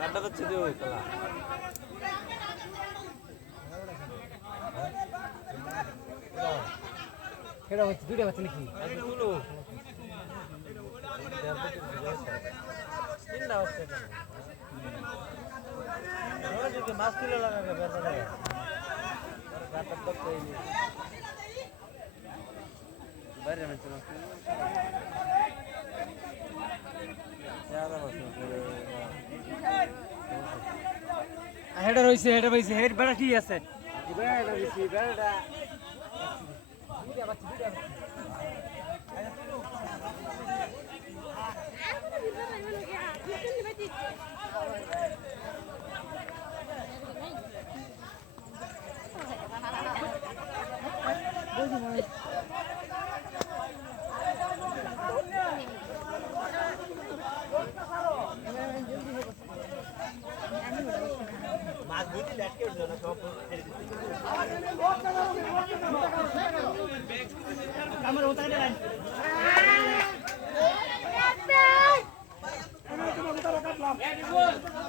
কাটা হচ্ছে যে ওই খেলা কেডা হচ্ছে দুইটা হচ্ছে নাকি শুনো তিনটা হচ্ছে যদি মাছ তুলে লাগাবে বেড়া কাটা তো বাইরে মেছে মাছ হেডা রইছে হেড বেড়া ঠিক আছে বেড়া দিছি বেড়া মাছ বুঝি লেটকে উঠলো না সব আমার ওটা দেন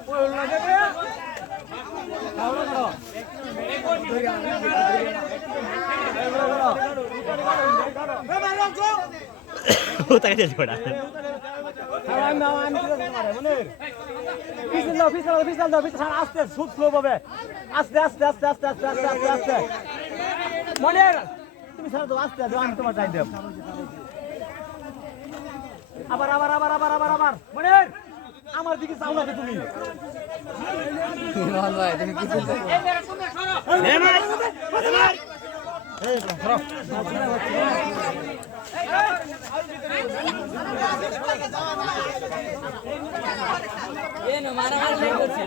ওই লাগে রে তাহলে করো ওটাই দে ছোড়া আমি কি করতে পারে মনে পিছল দাও আস্তে সুদ স্লো পাবে আস্তে মনে তুমি ছাড়া তো আস্তে আমি তোমার টাইম দেব আবার মনে আমার দিকে চাও না তুমি তুমি কি বলছো ಏನು ಮಾನವ করছে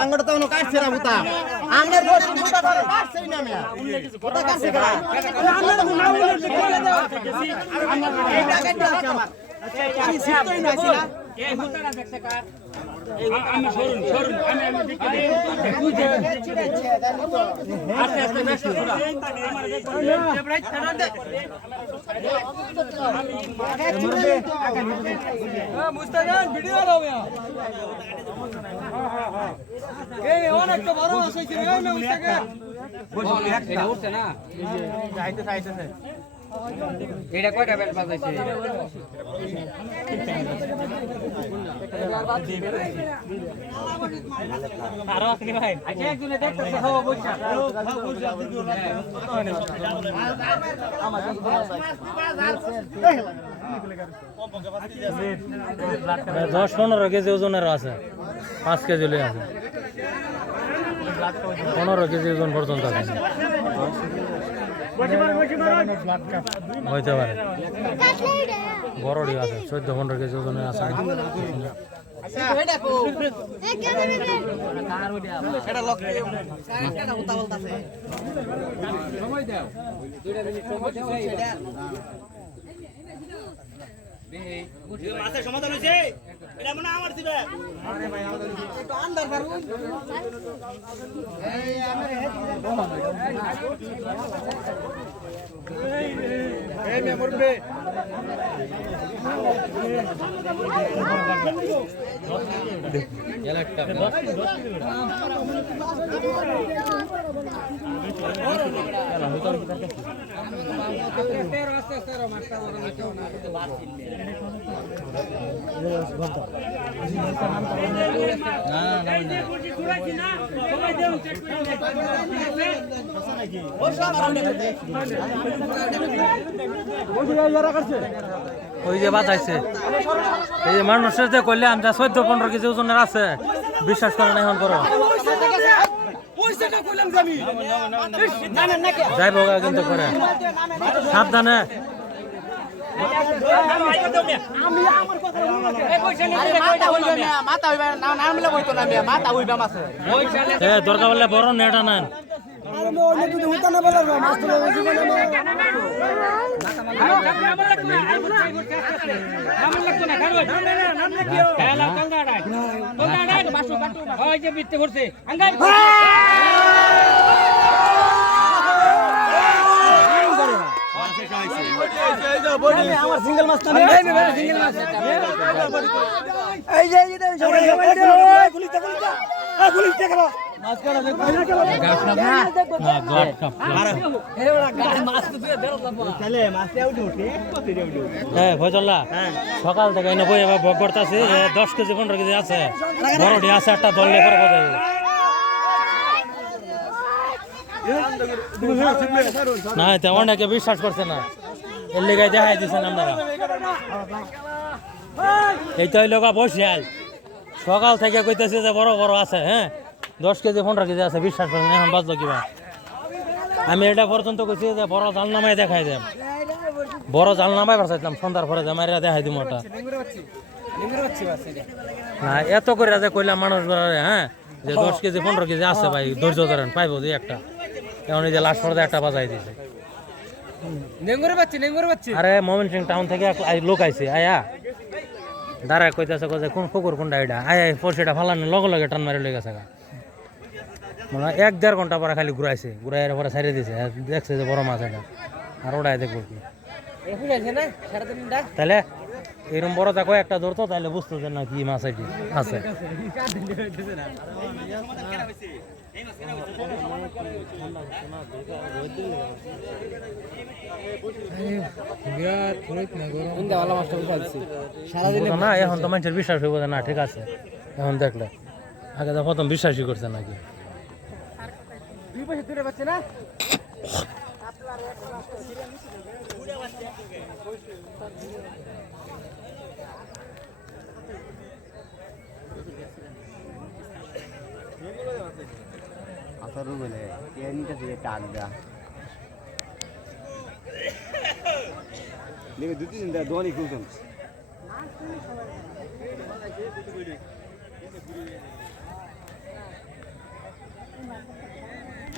আঙ্গটা তো কাটছে না বুতা আঙ্গের বড় বুতা ধরে কাটছে না মিয়া বুতা কাটছে না এইটা কাটছে আমার আমি সিটই না ছিল এই বুতাটা দেখছে কার আমি সরুন আমি দেখতে বুঝে আস্তে আস্তে বেশ পুরো আমার ব্রাইট ঠান্ডা মুস্তাজান ভিডিও লাও মিয়া এই অনেক তো বড় আছে কি রে মুস্তাজান বসে একটা উঠছে না যাইতেছে এটা কয়টা বেল বাজাইছে আরো আসনি ভাই আচ্ছা একজনে দেখতেছে হও বলছা দশ 15 কেজি ওজনের আছে 5 কেজি আছে 15 কেজি ওজন পর্যন্ত আছে হইতে পারে বড়ডি আছে 14-15 কেজি ওজনের আছে মাছের সমাধান হয়েছে এটা মনে আমার দিবে আরে ভাই আমাদের একটু আন্দার পারুন এই আমার এই মে মরবে এলাকা ওই যে বাঁচাইছে এই যে মানুষের যে করলে আমি 14-15 কেজি ওজনের আছে বিশ্বাস করেন এখন করো যাইব কিন্তু করে সাবধানে দরকার বললে বড় নেটা নেন সিঙ্গেল মাছ সকাল থেকে ভোগ করতেছি 10 কেজি 15 কেজি আছে বড়টি আছে একটা দলে করে বোঝাই না এটা অনেকে বিশ্বাস করছে না এর লেগে দেখাই দিচ্ছেন আপনারা এইটা হইল বসিয়াল সকাল থেকে কইতেছে যে বড় বড় আছে হ্যাঁ 10 কেজি 15 কেজি আছে বিশ্বাস করেন এখন বাজলো কিবা আমি এটা পর্যন্ত কইছি যে বড় জাল নামায় দেখাই দেব বড় জাল নামায় পারছিলাম সন্ধ্যার পরে জামাইরা দেখাই দিব ওটা না এত করে যে কইলাম মানুষ হ্যাঁ যে 10 কেজি 15 কেজি আছে ভাই ধৈর্য ধরেন পাইবো যে একটা এখন এই যে লাস্ট পর্যন্ত একটা বাজাই দিছে আরে ময়মনসিং টাউন থেকে লোক আইছে আয়া দাঁড়ায় কইতেছে কোন কুকুর কোনটা এটা আয় পয়সাটা ফালানো লগে লগে টান মারি লেগে গেছে মানে 1-1.5 ঘন্টা পরে খালি ঘুরাইছে ঘুরাইয়ের পরে ছাড়িয়ে দিছে দেখছে যে বড় মাছ এটা আর ওটাই দেখবো কি তাহলে এরকম বড় দেখো একটা ধরতো তাহলে বুঝতো যে না কি মাছ এটি আছে না এখন তো মানুষের বিশ্বাস হইব না ঠিক আছে এখন দেখলে আগে তো প্রথম বিশ্বাসই করছে নাকি